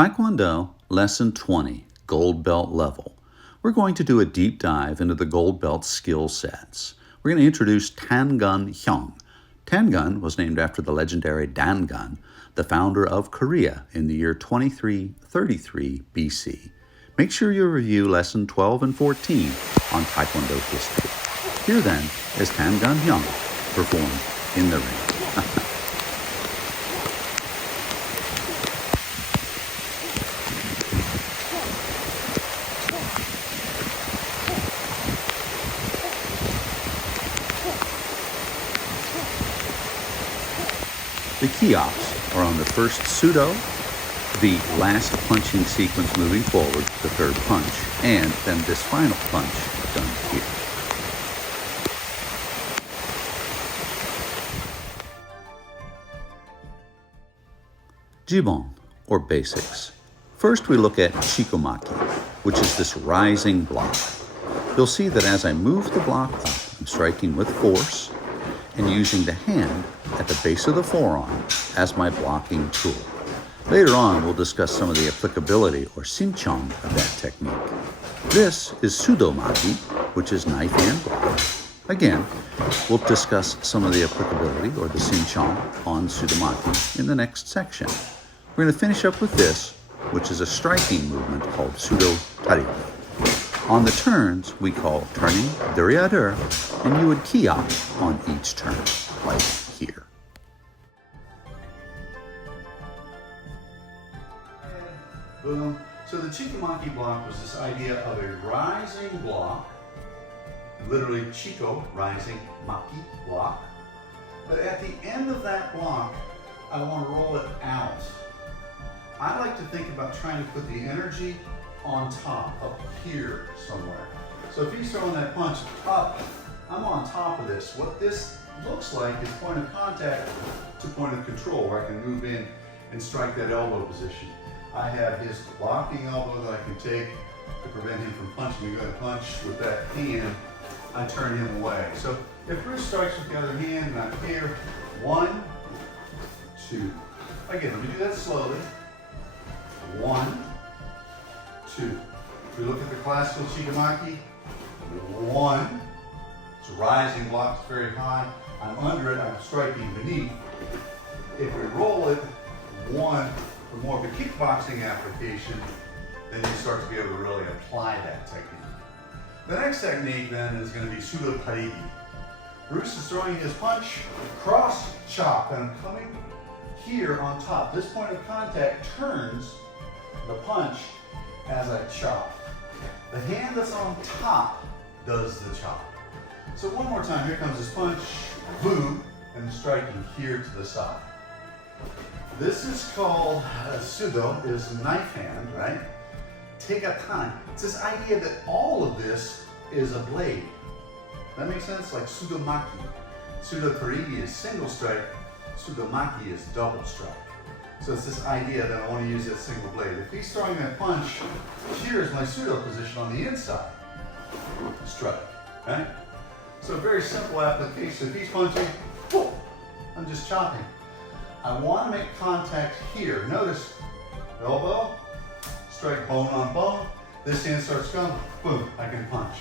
Taekwondo Lesson 20, Gold Belt Level. We're going to do a deep dive into the Gold Belt skill sets. We're going to introduce Tangun Hyung. Tangun was named after the legendary Dangun, the founder of Korea in the year 2333 BC. Make sure you review Lesson 12 and 14 on Taekwondo history. Here then is Tangun Hyung perform in the ring. The GYUPs are on the first Pseudo, the last punching sequence moving forward, the third punch, and then this final punch done here. Jibon, or basics. First we look at Shikomaki, which is this rising block. You'll see that as I move the block up, I'm striking with force and using the hand at the base of the forearm as my blocking tool. Later on, we'll discuss some of the applicability or sinchon of that technique. This is Pseudo-maki, which is knife hand block. Again, we'll discuss some of the applicability or the sinchon on Pseudo-maki in the next section. We're going to finish up with this, which is a striking movement called Pseudo-tari. On the turns, we call turning duriadur, and you would GYUP on each turn, like here. Boom. So the Chikomaki block was this idea of a rising block, literally Chiko, rising, Maki, block. But at the end of that block, I want to roll it out. I like to think about trying to put the energy on top, up here somewhere. So if he's throwing that punch up, I'm on top of this. What this looks like is point of contact to point of control, where I can move in and strike that elbow position. I have his blocking elbow that I can take to prevent him from punching me. Go to punch with that hand, I turn him away. So if Bruce strikes with the other hand and I'm here, 1, 2. Again, let me do that slowly. 1, 2. If we look at the classical Shikomaki, 1. It's a rising block, it's very high. I'm under it, I'm striking beneath. If we roll it, 1, for more of a kickboxing application, then you start to be able to really apply that technique. The next technique then is going to be Pseudo Tarigi. Bruce is throwing his punch, cross chop, and I'm coming here on top. This point of contact turns the punch as I chop. The hand that's on top does the chop. So one more time, here comes this punch, boom, and striking here to the side. This is called Pseudo, is knife hand, right? Take a time. It's this idea that all of this is a blade. That makes sense? Like Pseudo-maki. Pseudo-tarigi is single strike, Pseudo-maki is double strike. So it's this idea that I want to use that single blade. If he's throwing that punch, here is my pseudo position on the inside. Strike, right? So a very simple application. If he's punching, whoop, I'm just chopping. I want to make contact here. Notice, elbow, strike bone on bone. This hand starts going, boom, I can punch.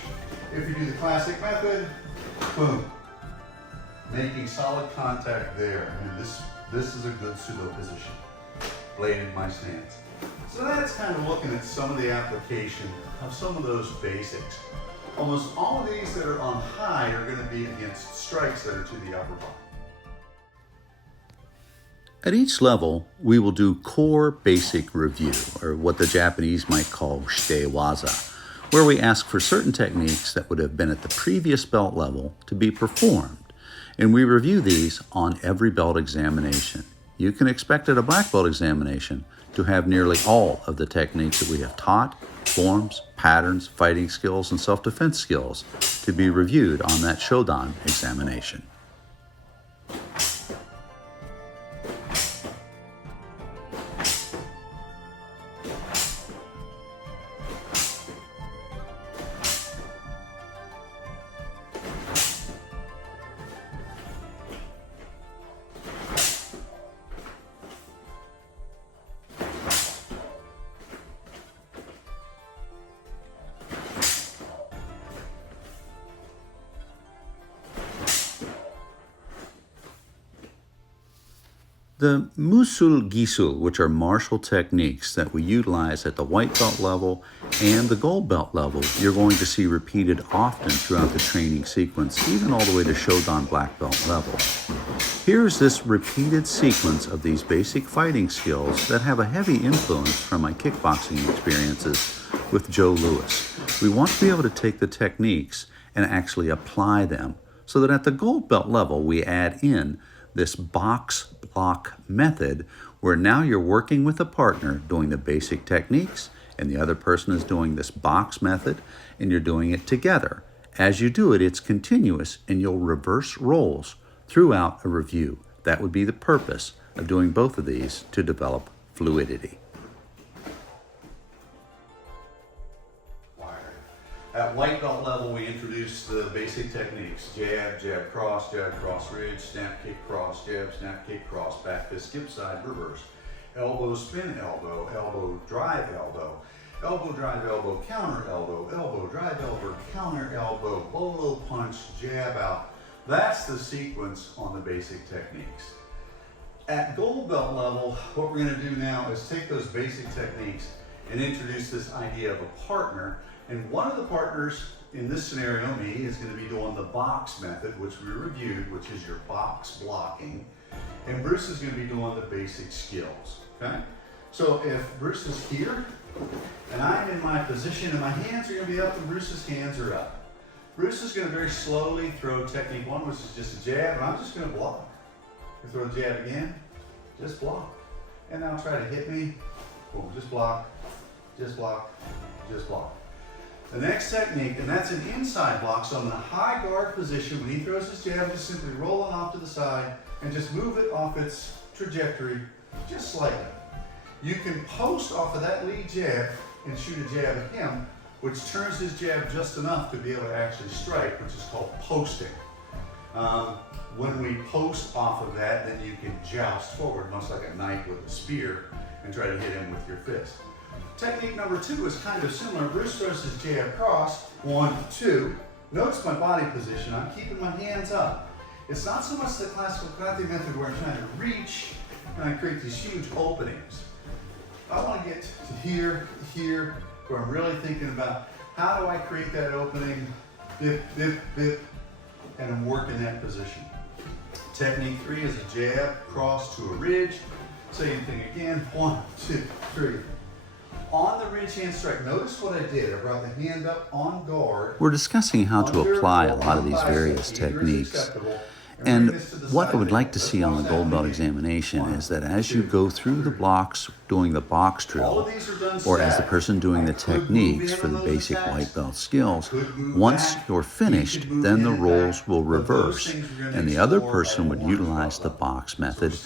If you do the classic method, boom. Making solid contact there. And this is a good pseudo position. Blade in my stance. So that's kind of looking at some of the application of some of those basics. Almost all of these that are on high are going to be against strikes that are to the upper body. At each level, we will do core basic review, or what the Japanese might call shite waza, where we ask for certain techniques that would have been at the previous belt level to be performed, and we review these on every belt examination. You can expect at a black belt examination to have nearly all of the techniques that we have taught, forms, patterns, fighting skills, and self-defense skills to be reviewed on that Shodan examination. The Musul Gul, which are martial techniques that we utilize at the white belt level and the gold belt level, you're going to see repeated often throughout the training sequence, even all the way to Shodan black belt level. Here's this repeated sequence of these basic fighting skills that have a heavy influence from my kickboxing experiences with Joe Louis. We want to be able to take the techniques and actually apply them so that at the gold belt level we add in this box block method where now you're working with a partner doing the basic techniques and the other person is doing this box method and you're doing it together. As you do it, it's continuous and you'll reverse roles throughout a review. That would be the purpose of doing both of these, to develop fluidity. At white belt level, we introduce the basic techniques: jab, jab, cross, ridge, snap, kick, cross, jab, snap, kick, cross, back fist, skip side, reverse, elbow, spin, elbow, elbow, drive, elbow, elbow, drive, elbow, counter, elbow, elbow, drive, elbow, counter, elbow, bolo punch, jab out. That's the sequence on the basic techniques. At gold belt level, what we're going to do now is take those basic techniques and introduce this idea of a partner. And one of the partners in this scenario, me, is going to be doing the box method, which we reviewed, which is your box blocking. And Bruce is going to be doing the basic skills, okay? So if Bruce is here, and I'm in my position, and my hands are going to be up, and Bruce's hands are up. Bruce is going to very slowly throw technique one, which is just a jab, and I'm just going to block. You throw the jab again, just block. And now try to hit me, boom, just block, just block, just block. The next technique, and that's an inside block, so I'm in a high guard position. When he throws his jab, just simply rolling off to the side and just move it off its trajectory just slightly. You can post off of that lead jab and shoot a jab at him, which turns his jab just enough to be able to actually strike, which is called posting. When we post off of that, then you can joust forward, much like a knight with a spear, and try to hit him with your fist. Technique number two is kind of similar. Bruce throws his jab cross, 1, 2. Notice my body position. I'm keeping my hands up. It's not so much the classical karate method where I'm trying to reach and I create these huge openings. I want to get to here, where I'm really thinking about how do I create that opening, bip, bip, bip, and I'm working that position. Technique 3 is a jab, cross to a ridge. Same thing again, 1, 2, 3. On the ridge hand strike, notice what I did. I brought the hand up on guard. We're discussing how to apply a lot of these various techniques. And what I would like to see on the gold belt examination is that as you go through the blocks doing the box drill, or as the person doing the techniques for the basic white belt skills, once you're finished, then the roles will reverse. And the other person would utilize the box method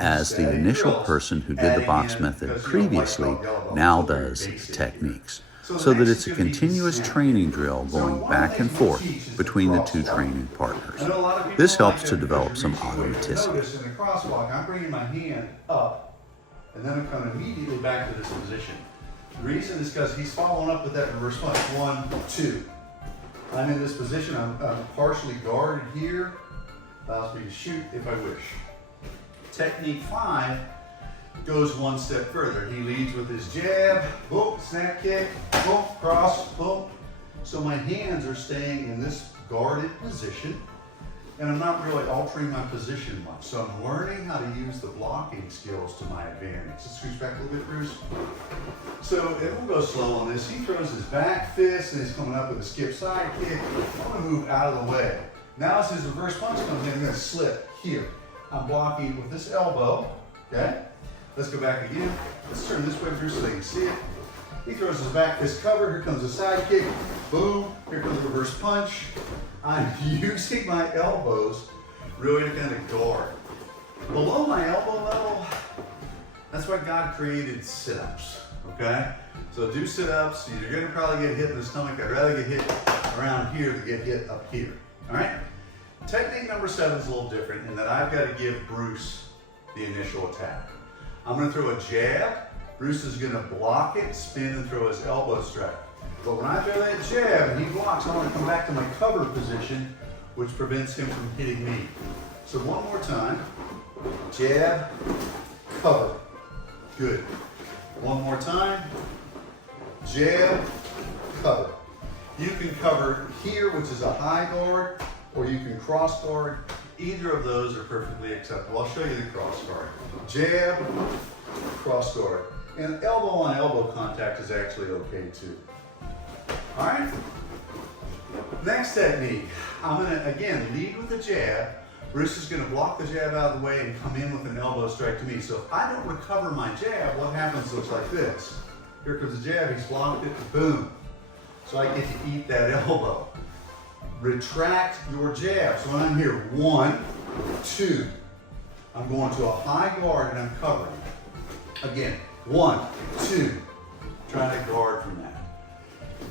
as the initial person who did the box method previously now does the techniques. So that it's a continuous training drill going back and forth between the two training partners. This helps to develop some automaticity. In the crosswalk, I'm bringing my hand up, and then I'm coming immediately back to this position. The reason is because he's following up with that reverse punch. 1, 2. I'm in this position. I'm partially guarded here. Allows me to shoot if I wish. Technique 5 goes one step further. He leads with his jab, boom, snap kick, boom, cross, boom. So my hands are staying in this guarded position, and I'm not really altering my position much. So I'm learning how to use the blocking skills to my advantage. Let's scooch back a little bit, Bruce. So, and we'll go slow on this. He throws his back fist, and he's coming up with a skip side kick. I'm gonna move out of the way. Now as his reverse punch comes in, I'm gonna slip here. I'm blocking with this elbow, okay? Let's go back again. Let's turn this way, Bruce, so they can see it. He throws his back fist covered. Here comes a side kick. Boom. Here comes the reverse punch. I'm using my elbows really to kind of guard. Below my elbow level, that's why God created sit-ups, okay? So do sit-ups. You're going to probably get hit in the stomach. I'd rather get hit around here than get hit up here, all right? Technique number 7 is a little different in that I've got to give Bruce the initial attack. I'm going to throw a jab. Bruce is going to block it, spin, and throw his elbow strike. But when I throw that jab and he blocks, I want to come back to my cover position, which prevents him from hitting me. So one more time. jab, cover. Good. One more time. Jab, cover. You can cover here, which is a high guard, or you can cross guard. Either of those are perfectly acceptable. I'll show you the cross guard. Jab, cross guard. And elbow on elbow contact is actually okay too. All right? Next technique. I'm gonna, again, lead with the jab. Bruce is gonna block the jab out of the way and come in with an elbow strike to me. So if I don't recover my jab, what happens looks like this. Here comes the jab, he's blocked it, boom. So I get to eat that elbow. Retract your jab. So when I'm here, 1, 2, I'm going to a high guard and I'm covering. Again, 1, 2, trying to guard from that.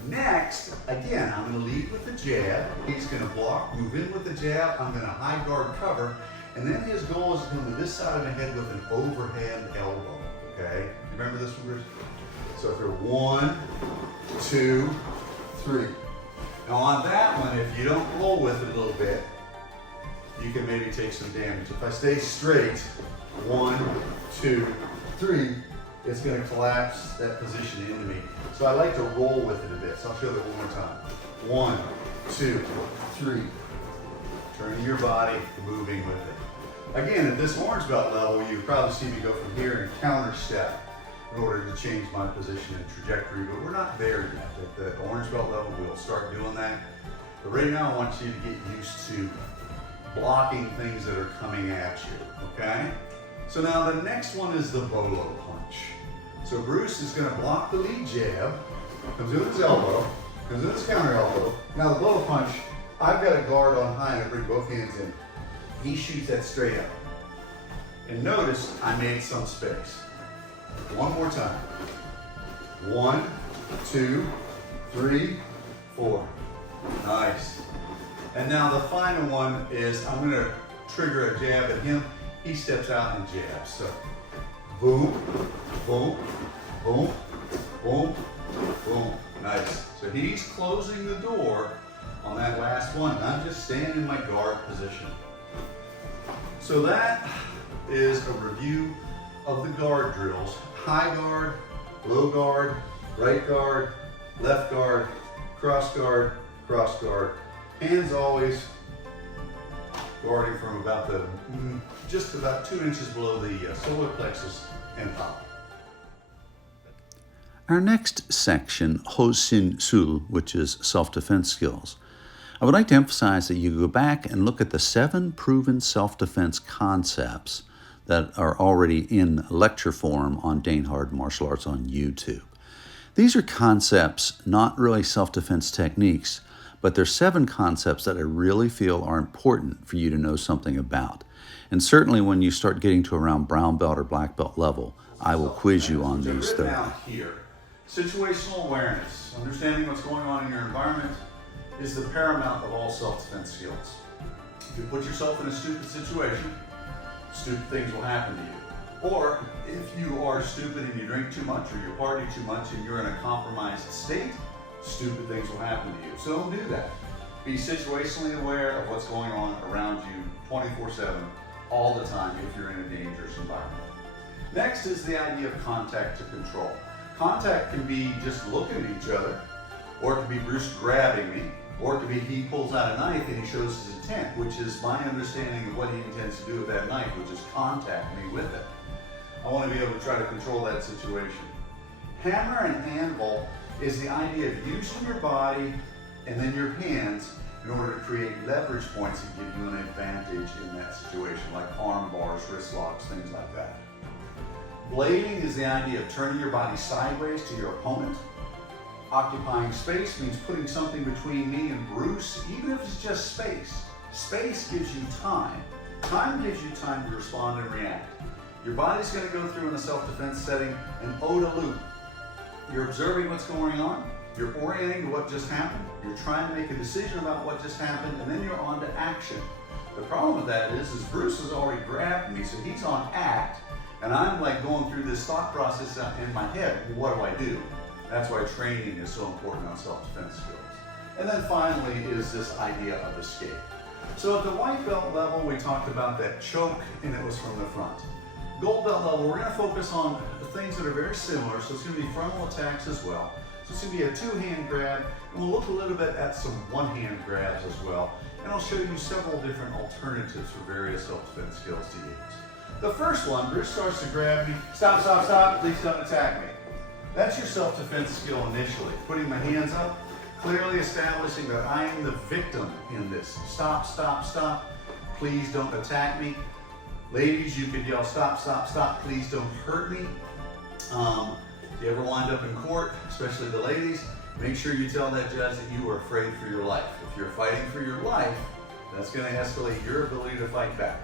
Next, again, I'm going to lead with the jab. He's going to block, move in with the jab. I'm going to high guard cover. And then his goal is to come to this side of the head with an overhand elbow. Okay? Remember this one, Bruce? So if you're 1, 2, 3. Now on that one, if you don't roll with it a little bit, you can maybe take some damage. If I stay straight, 1, 2, 3, it's going to collapse that position into me. So I like to roll with it a bit. So I'll show that one more time. 1, 2, 3. Turning your body, moving with it. Again, at this orange belt level, you probably see me go from here and counter step in order to change my position and trajectory, but we're not there yet. At the orange belt level, we'll start doing that. But right now, I want you to get used to blocking things that are coming at you, okay? So now the next one is the bolo punch. So Bruce is gonna block the lead jab, comes in with his elbow, comes in with his counter elbow. Now the bolo punch, I've got a guard on high and I bring both hands in. He shoots that straight up. And notice I made some space. One more time. 1, 2, 3, 4. Nice. And now the final one is I'm going to trigger a jab at him. He steps out and jabs. So boom, boom, boom, boom, boom. Nice. So he's closing the door on that last one. And I'm just staying in my guard position. So that is a review of the guard drills. High guard, low guard, right guard, left guard, cross guard, cross guard. Hands always guarding from about the, just about 2 inches below the solar plexus and top. Our next section, Musul, which is self-defense skills. I would like to emphasize that you go back and look at the 7 proven self-defense concepts that are already in lecture form on Dane Hard Martial Arts on YouTube. These are concepts, not really self-defense techniques, but they're 7 concepts that I really feel are important for you to know something about. And certainly when you start getting to around brown belt or black belt level, I will quiz you on these thoroughly. Here, situational awareness, understanding what's going on in your environment is the paramount of all self-defense skills. If you put yourself in a stupid situation, stupid things will happen to you. Or if you are stupid and you drink too much or you party too much and you're in a compromised state, stupid things will happen to you. So don't do that. Be situationally aware of what's going on around you 24/7, all the time if you're in a dangerous environment. Next is the idea of contact to control. Contact can be just looking at each other, or it can be Bruce grabbing me, or it could be he pulls out a knife and he shows his intent, which is my understanding of what he intends to do with that knife, which is contact me with it. I want to be able to try to control that situation. Hammer and anvil is the idea of using your body and then your hands in order to create leverage points that give you an advantage in that situation, like arm bars, wrist locks, things like that. Blading is the idea of turning your body sideways to your opponent. Occupying space means putting something between me and Bruce, even if it's just space. Space gives you time. Time gives you time to respond and react. Your body's going to go through in a self-defense setting an OODA loop. You're observing what's going on, you're orienting to what just happened, you're trying to make a decision about what just happened, and then you're on to action. The problem with that is Bruce has already grabbed me, so he's on act, and I'm like going through this thought process in my head. Well, what do? That's why training is so important on self-defense skills. And then finally is this idea of escape. So at the white belt level, we talked about that choke, and it was from the front. Gold belt level, we're going to focus on the things that are very similar, so it's going to be frontal attacks as well. So it's going to be a two-hand grab, and we'll look a little bit at some one-hand grabs as well, and I'll show you several different alternatives for various self-defense skills to use. The first one, Bruce starts to grab me. Stop, stop, stop, please don't attack me. That's your self-defense skill initially. Putting my hands up, clearly establishing that I am the victim in this. Stop, stop, stop, please don't attack me. Ladies, you could yell, stop, stop, stop, please don't hurt me. If you ever wind up in court, especially the ladies, make sure you tell that judge that you are afraid for your life. If you're fighting for your life, that's going to escalate your ability to fight back.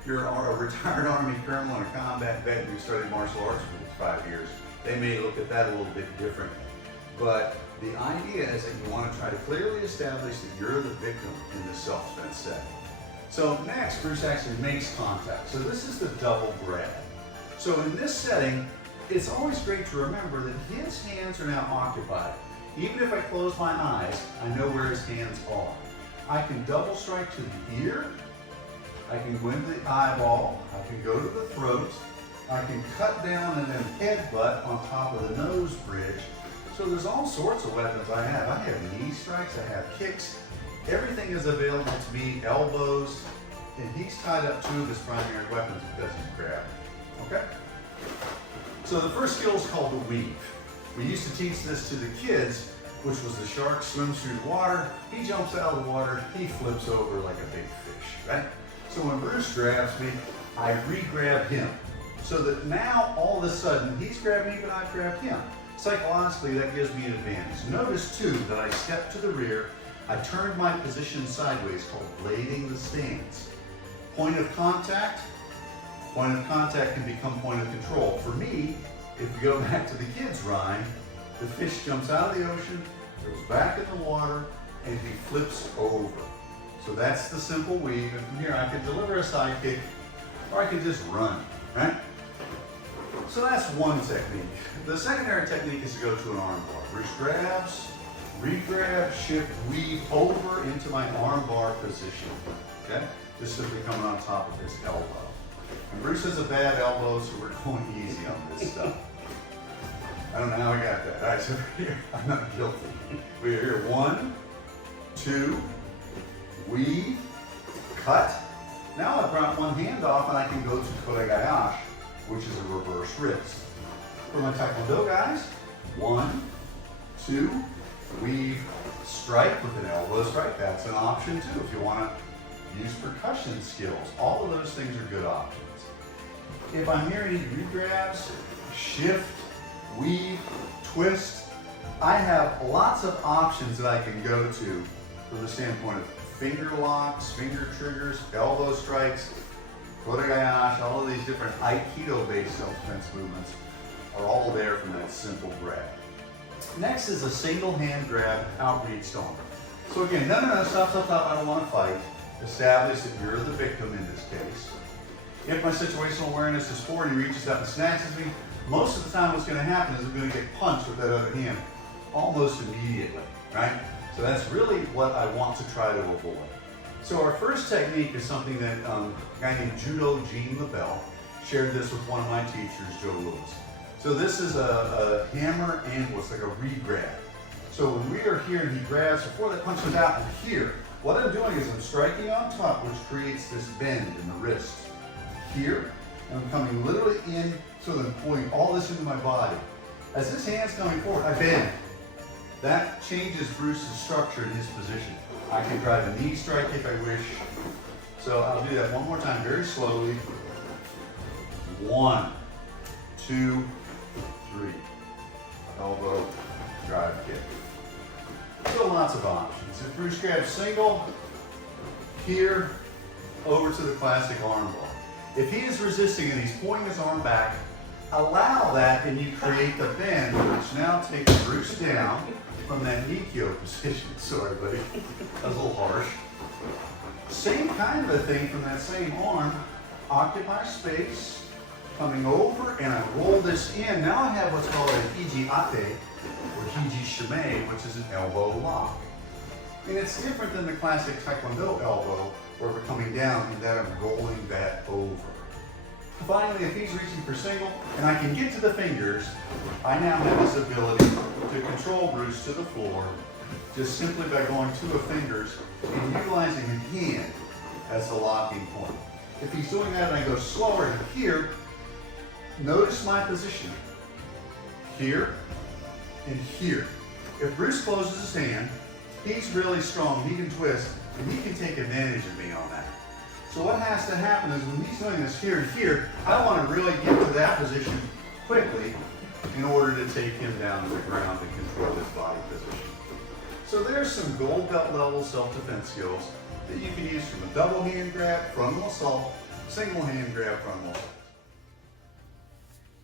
If you're a retired Army colonel and a combat vet who studied martial arts for 5 years, they may look at that a little bit differently. But the idea is that you want to try to clearly establish that you're the victim in this self-defense setting. So next, Bruce actually makes contact. So this is the double grab. So in this setting, it's always great to remember that his hands are now occupied. Even if I close my eyes, I know where his hands are. I can double strike to the ear, I can go into the eyeball, I can go to the throat, I can cut down and then headbutt on top of the nose bridge. So there's all sorts of weapons I have. I have knee strikes, I have kicks, everything is available to me, elbows, and he's tied up 2 of his primary weapons because he's grabbed. Okay? So the first skill is called the weave. We used to teach this to the kids, which was the shark swims through the water, he jumps out of the water, he flips over like a big fish, right? So when Bruce grabs me, I re-grab him. So that now, all of a sudden, he's grabbed me, but I've grabbed him. Psychologically, that gives me an advantage. Notice too, that I step to the rear, I turned my position sideways, called blading the stance. Point of contact can become point of control. For me, if we go back to the kids' rhyme, the fish jumps out of the ocean, goes back in the water, and he flips over. So that's the simple weave, and from here I can deliver a side kick, or I can just run, right? So that's one technique. The secondary technique is to go to an arm bar. Bruce grabs, re-grab, shift, weave over into my arm bar position, okay? Just simply coming on top of his elbow. And Bruce has a bad elbow, so we're going easy on this stuff. I don't know how I got that. All right, so here, I'm not guilty. We're here, 1, 2, weave, cut. Now I've brought one hand off and I can go to koregayashi, which is a reverse wrist. For my Taekwondo guys, 1, 2, weave, strike with an elbow strike. That's an option too if you want to use percussion skills. All of those things are good options. If I'm here and he re-grabs, shift, weave, twist, I have lots of options that I can go to from the standpoint of finger locks, finger triggers, elbow strikes, koregayashi, all of these different Aikido-based self-defense movements are all there from that simple grab. Next is a single hand grab, outreached arm. So again, no, stop, I don't want to fight. Establish that you're the victim in this case. If my situational awareness is forward and he reaches out and snatches me, most of the time what's going to happen is I'm going to get punched with that other hand almost immediately, right? So that's really what I want to try to avoid. So our first technique is something that a guy named Judo Gene LaBelle shared this with one of my teachers, Joe Lewis. So this is a hammer angle, it's like a re-grab. So when we are here and he grabs, before that punch comes out, I'm here. What I'm doing is I'm striking on top, which creates this bend in the wrist. Here, and I'm coming literally in, so that I'm pulling all this into my body. As this hand's coming forward, I bend. That changes Bruce's structure in his position. I can drive a knee strike if I wish. So I'll do that one more time, very slowly. 1, 2, 3. Elbow, drive, kick. So lots of options. If Bruce grabs single, here, over to the classic arm bar. If he is resisting and he's pulling his arm back, allow that and you create the bend, which now takes Bruce down from that Nikyo position. Sorry, buddy. That was a little harsh. Same kind of a thing from that same arm. Occupy space, coming over, and I roll this in. Now I have what's called a hiji ate, or hiji shime, which is an elbow lock. And it's different than the classic Taekwondo elbow, or if we're coming down and then I'm rolling that over. Finally, if he's reaching for single and I can get to the fingers, I now have this ability to control Bruce to the floor just simply by going to the fingers and utilizing the hand as the locking point. If he's doing that and I go slower to here, notice my position. Here and here. If Bruce closes his hand, he's really strong, he can twist, and he can take advantage of me on that. So what has to happen is when he's doing this here and here, I want to really get to that position quickly in order to take him down to the ground and control his body position. So there's some gold belt level self-defense skills that you can use from a double hand grab, frontal assault, single hand grab, frontal assault.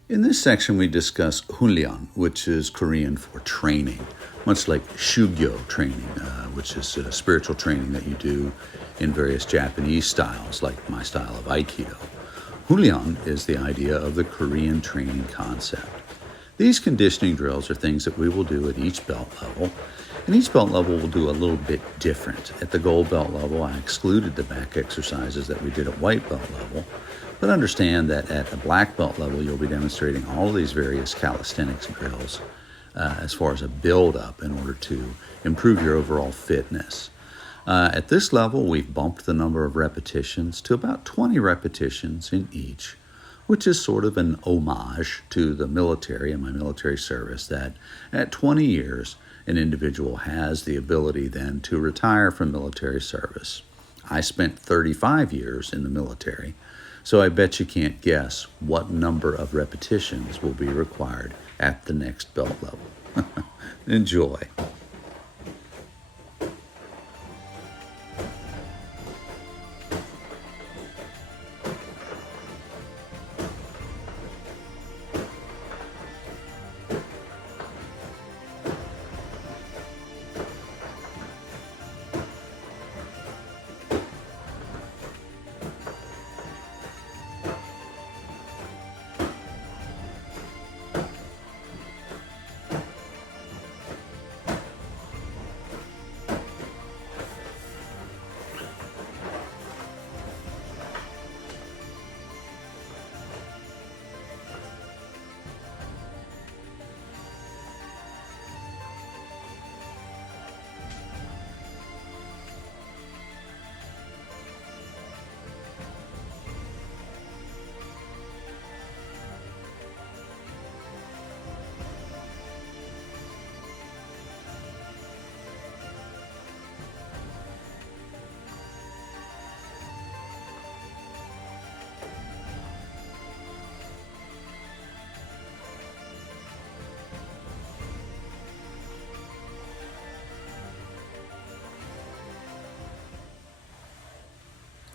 In this section, we discuss hyung, which is Korean for training, much like shugyo training, which is spiritual training that you do in various Japanese styles, like my style of Aikido. Hyung is the idea of the Korean training concept. These conditioning drills are things that we will do at each belt level, and each belt level will do a little bit different. At the gold belt level, I excluded the back exercises that we did at white belt level, but understand that at the black belt level, you'll be demonstrating all of these various calisthenics drills as far as a build-up in order to improve your overall fitness. At this level, we've bumped the number of repetitions to about 20 repetitions in each, which is sort of an homage to the military and my military service, that at 20 years, an individual has the ability then to retire from military service. I spent 35 years in the military, so I bet you can't guess what number of repetitions will be required at the next belt level. Enjoy.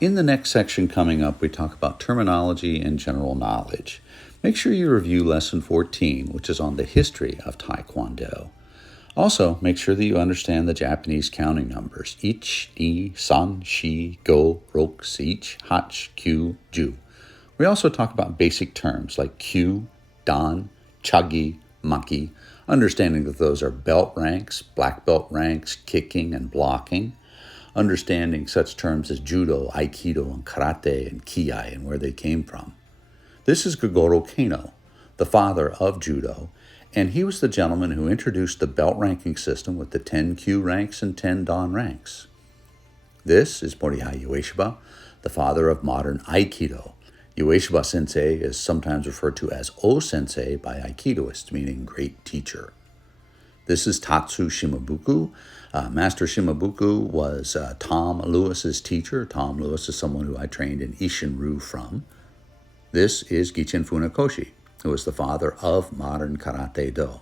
In the next section coming up, we talk about terminology and general knowledge. Make sure you review Lesson 14, which is on the history of Taekwondo. Also, make sure that you understand the Japanese counting numbers: ich, ni, san, shi, go, rok, sich, hach, kyu, ju. We also talk about basic terms like kyu, dan, chagi, maki, understanding that those are belt ranks, black belt ranks, kicking and blocking. Understanding such terms as judo, aikido, and karate, and kiai, and where they came from. This is Gogoro Kano, the father of judo, and he was the gentleman who introduced the belt ranking system with the 10 kyu ranks and 10 dan ranks. This is Morihei Ueshiba, the father of modern aikido. Ueshiba sensei is sometimes referred to as O-sensei by aikidoists, meaning great teacher. This is Tatsu Shimabuku. Master Shimabuku was Tom Lewis's teacher. Tom Lewis is someone who I trained in Ishinryu from. This is Gichin Funakoshi, who is the father of modern Karate Do.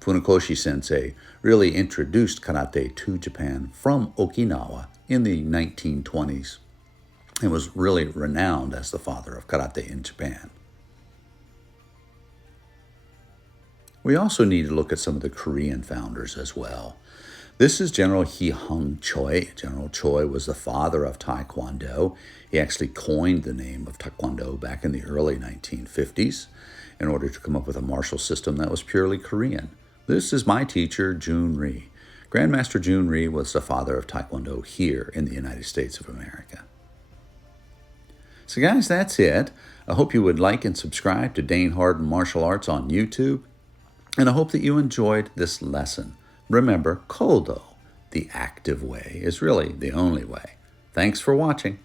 Funakoshi sensei really introduced karate to Japan from Okinawa in the 1920s and was really renowned as the father of karate in Japan. We also need to look at some of the Korean founders as well. This is General Hyung Choi. General Choi was the father of Taekwondo. He actually coined the name of Taekwondo back in the early 1950s in order to come up with a martial system that was purely Korean. This is my teacher, Jun Ri. Grandmaster Jun Ri was the father of Taekwondo here in the United States of America. So guys, that's it. I hope you would like and subscribe to Dane Harden Martial Arts on YouTube. And I hope that you enjoyed this lesson. Remember, Kodo, the active way, is really the only way. Thanks for watching.